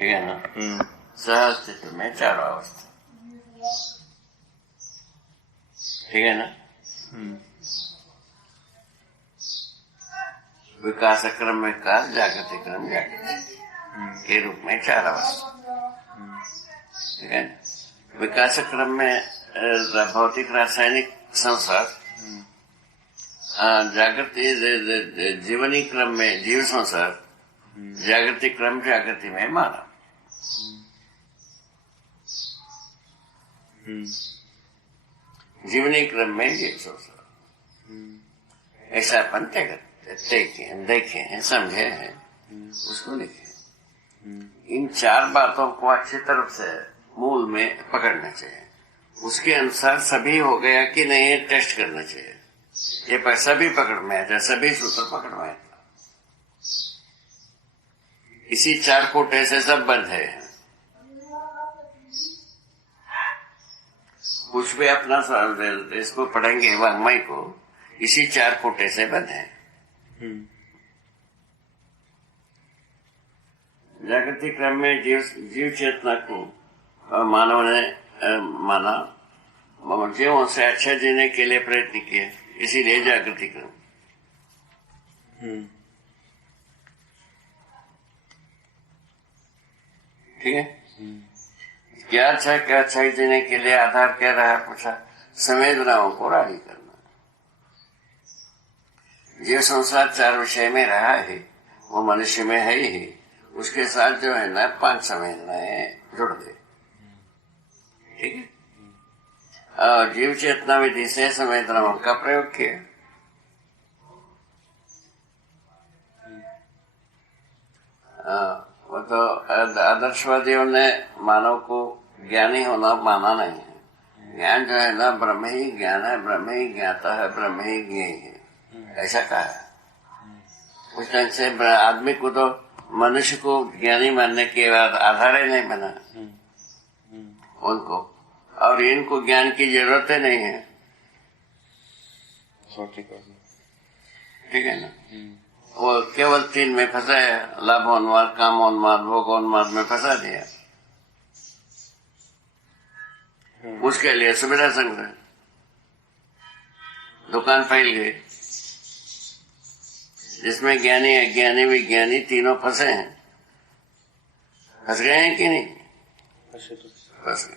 ठीक है ना। सहअस्तित्व में चारों अवस्था, ठीक है ना। विकास क्रम विकास, जागृति क्रम जागृति के रूप में चार अवस्था, ठीक है ना। विकास क्रम में भौतिक रासायनिक संसार, जागृति जीवनी क्रम में जीव संसार, जागृति क्रम जागृति में मानव। जीवनी क्रम में जीव संसार, ऐसा अपन देखे हैं, समझे हैं, उसको लिखे। इन चार बातों को अच्छी तरफ से मूल में पकड़ना चाहिए। उसके अनुसार सभी हो गया कि नहीं टेस्ट करना चाहिए। ये सभी पकड़ में आता, सभी सूत्र पकड़ में आता। इसी चार कोटे से सब बंद है। कुछ भी अपना इसको पढ़ेंगे वाङ्मय को, इसी चार कोटे से बंद है। जागृति क्रम में जीव चेतना को मानव ने माना, जीवों से अच्छा जीने के लिए प्रयत्न किए, इसीलिए जागृति क्रम। ठीक है। क्या अच्छा जीने के लिए आधार क्या रहा पूछा, संवेदनाओं को राजी करना। जीव संसार चार विषय में रहा है, वो मनुष्य में है ही, उसके साथ जो है ना 5 संवेदनाएं जुड़ गई। ठीक है। और जीव चेतना विधि से संवेदनाओं का प्रयोग किया। वो तो आदर्शवादियों ने मानव को ज्ञानी होना माना नहीं है। ज्ञान जो है ना ब्रह्म ही ज्ञान है, ब्रह्म ही ज्ञाता है, ब्रह्म ही ज्ञेय है, ऐसा कहा है। उस ढंग से आदमी को तो मनुष्य को ज्ञानी मानने के बाद आधार ही नहीं बना उनको, और इनको ज्ञान की जरूरत ही नहीं है। ठीक है ना। वो केवल 3 में फंसा है, लाभोन्माद, कामोन्माद, भोगोन्माद में फंसा दिया। उसके लिए सुविधा संग्रह, दुकान फैल गई, जिसमें ज्ञानी अज्ञानी विज्ञानी तीनों फंसे हैं। फंस गए हैं कि नहीं? फंस गए।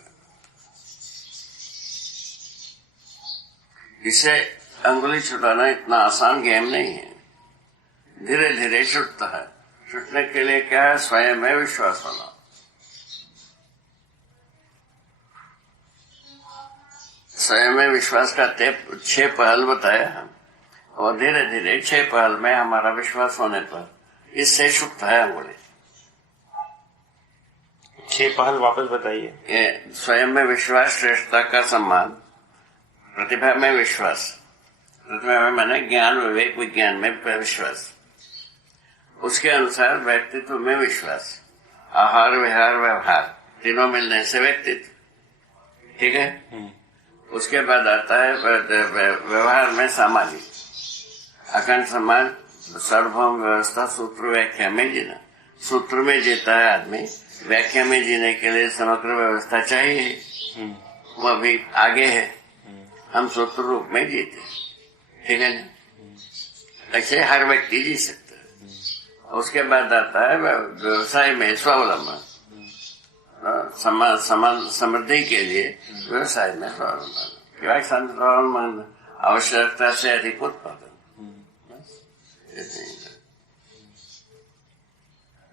इसे अंगुली छुटाना इतना आसान गेम नहीं है, धीरे धीरे छूटता है। छूटने के लिए क्या है? स्वयं में विश्वास होना। स्वयं में विश्वास का 6 पहल बताया हम, और धीरे धीरे 6 पहल में हमारा विश्वास होने पर इससे छूटता है अंगुली। 6 पहल वापस बताइए। ये स्वयं में विश्वास, श्रेष्ठता का सम्मान, प्रतिभा में विश्वास, प्रतिभा में माने ज्ञान विवेक विज्ञान में विश्वास, उसके अनुसार व्यक्तित्व में विश्वास, आहार विहार व्यवहार तीनों मिलने से व्यक्तित्व। ठीक है। उसके बाद आता है व्यवहार में सामाजिक, अखंड समाज, सार्वभौम व्यवस्था, सूत्र व्याख्या में जीना। सूत्र में जीता है आदमी, व्याख्या में जीने के लिए समग्र व्यवस्था चाहिए, वो अभी आगे है। हम सूत्र रूप में जीते, ठीक है ना। ऐसे हर व्यक्ति जी सकता है। उसके बाद आता है व्यवसाय में स्वावलंबन, समृद्धि के लिए व्यवसाय में स्वावलंबन, आवश्यकता से अधिक उत्पादन।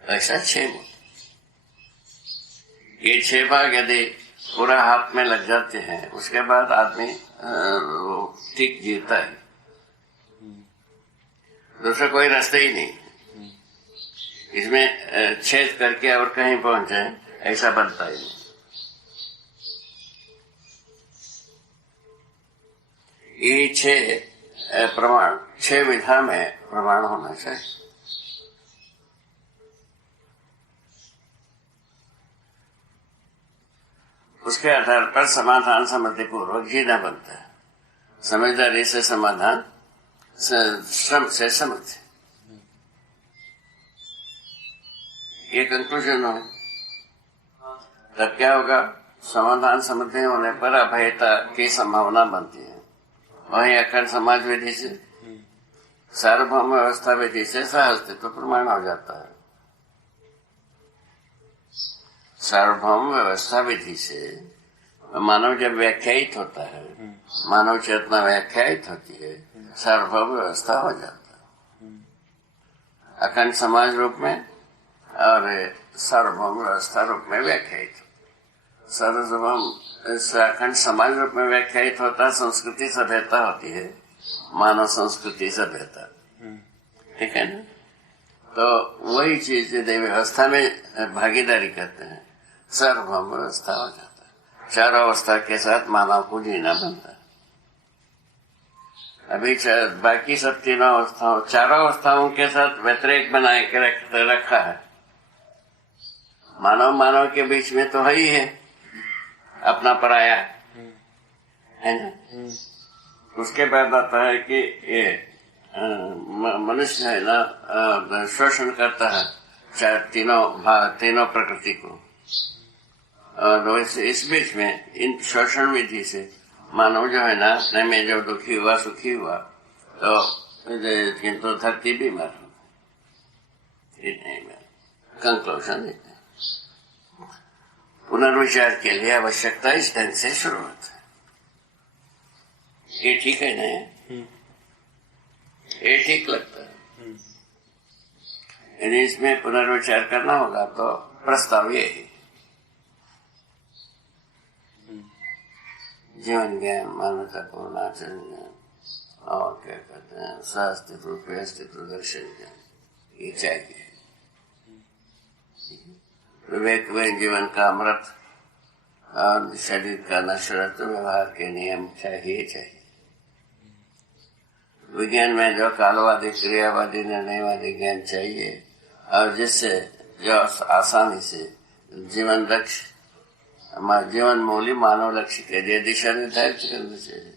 ऐसा 6 गुण। ये 6 भाग यदि पूरा हाथ में लग जाते हैं, उसके बाद आदमी ठीक जीता है। दूसरा कोई रास्ता ही नहीं। इसमें छेद करके और कहीं पहुंचे ऐसा बनता ही नहीं। ये 6 प्रमाण, 6 विधा में प्रमाण होना चाहिए। उसके आधार पर समाधान समझपूर्वक जीना बनता है। समझदारी से समाधान, श्रम से समृद्धि। ये कंक्लूजन हो। तब क्या होगा? समाधान संबंधी होने पर अभयता की संभावना बनती है। वही अखंड समाज विधि से, सार्वभौम व्यवस्था विधि से सहअस्तित्व प्रमाण हो जाता है। सार्वभौम व्यवस्था विधि से मानव जब व्याख्यायित होता है, मानव चेतना व्याख्यायित होती है, सार्वभौम व्यवस्था हो जाता है अखंड समाज रूप में और सार्वभौम व्यवस्था रूप में व्याख्यायित। सार्वभौम अखंड समाज रूप में व्याख्यायित होता है, संस्कृति सभ्यता होती है, मानव संस्कृति सभ्यता, ठीक है ना? तो वही चीज यदि व्यवस्था में भागीदारी करते हैं, सार्वभौम व्यवस्था हो जाता है। चारों अवस्था के साथ मानव को जीना बनता है। अभी बाकी सब तीनों अवस्थाओं, चारों अवस्थाओं के साथ व्यतिरेक बनाए के रखा है। मानव मानव के बीच में तो है ही है, अपना पराया है ना। उसके बाद आता है कि ये मनुष्य है ना, शोषण करता है तीनों प्रकृति को। और इस बीच में इन शोषण विधि से मानव जो है ना, अपने में जब दुखी हुआ सुखी हुआ तो किंतु धरती बीमार हो। कंक्लूजन देते हैं, पुनर्विचार के लिए आवश्यकता इस ढंग से शुरू होता है। ये ठीक है ना? ये ठीक लगता है। यानी इसमें पुनर्विचार करना होगा तो प्रस्ताव ये है, जीवन ज्ञान, मानवतापूर्ण आचरण ज्ञान, और क्या कहते हैं, सहअस्तित्व अस्तित्व दर्शन ज्ञान, ये चाहिए। विवेक में जीवन का अमृत और शरीर का नश्वरत्व व्यवहार के नियम चाहिए। विज्ञान में जो कालवादी, क्रियावादी, निर्णयवादी ज्ञान चाहिए, और जिससे जो आसानी से जीवन लक्ष्य, जीवन मूल्य, मानव लक्ष्य के लिए दिशा निर्धारित करना चाहिए।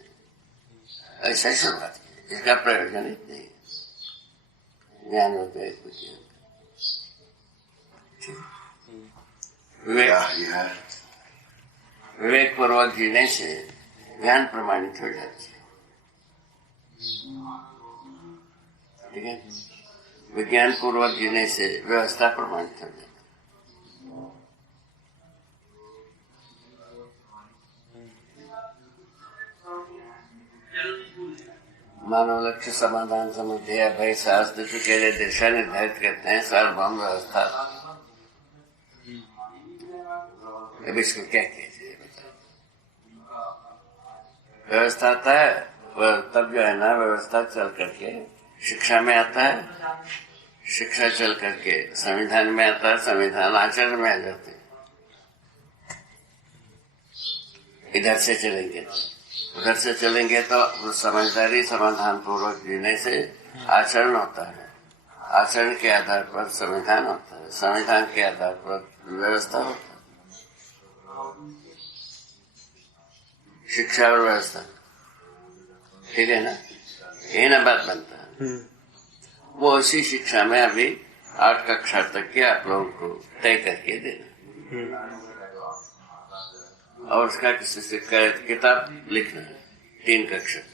ऐसा शुरुआत की, इसका प्रयोजन इतना ही ज्ञान होता है कुछ विवेक पूर्वक जीने से ज्ञान प्रमाणित हो जाती है, ठीक है। विज्ञान पूर्वक जीने से व्यवस्था प्रमाणित हो जाती है। मानव लक्ष्य समाधान समझे अभय सहअस्तित्व के लिए दिशा निर्धारित करते हैं सार्वभौम व्यवस्था। अब इसको क्या कहते हैं बताओ? व्यवस्था आता है तब जो है ना, व्यवस्था चल करके शिक्षा में आता है, शिक्षा चल करके संविधान में आता है, संविधान आचरण में आ जाते हैं। इधर से चलेंगे उधर से चलेंगे तो समझदारी समाधान पूर्वक जीने से आचरण होता है, आचरण के आधार पर संविधान होता है, संविधान के आधार पर व्यवस्था होता है, शिक्षा और व्यवस्था, ठीक है ना। ये ना बात बनता है। वो उसी शिक्षा में अभी 8 कक्षा तक के आप लोगों को तय करके देना, और उसका किसी से किताब लिखना है 3 कक्षा तक।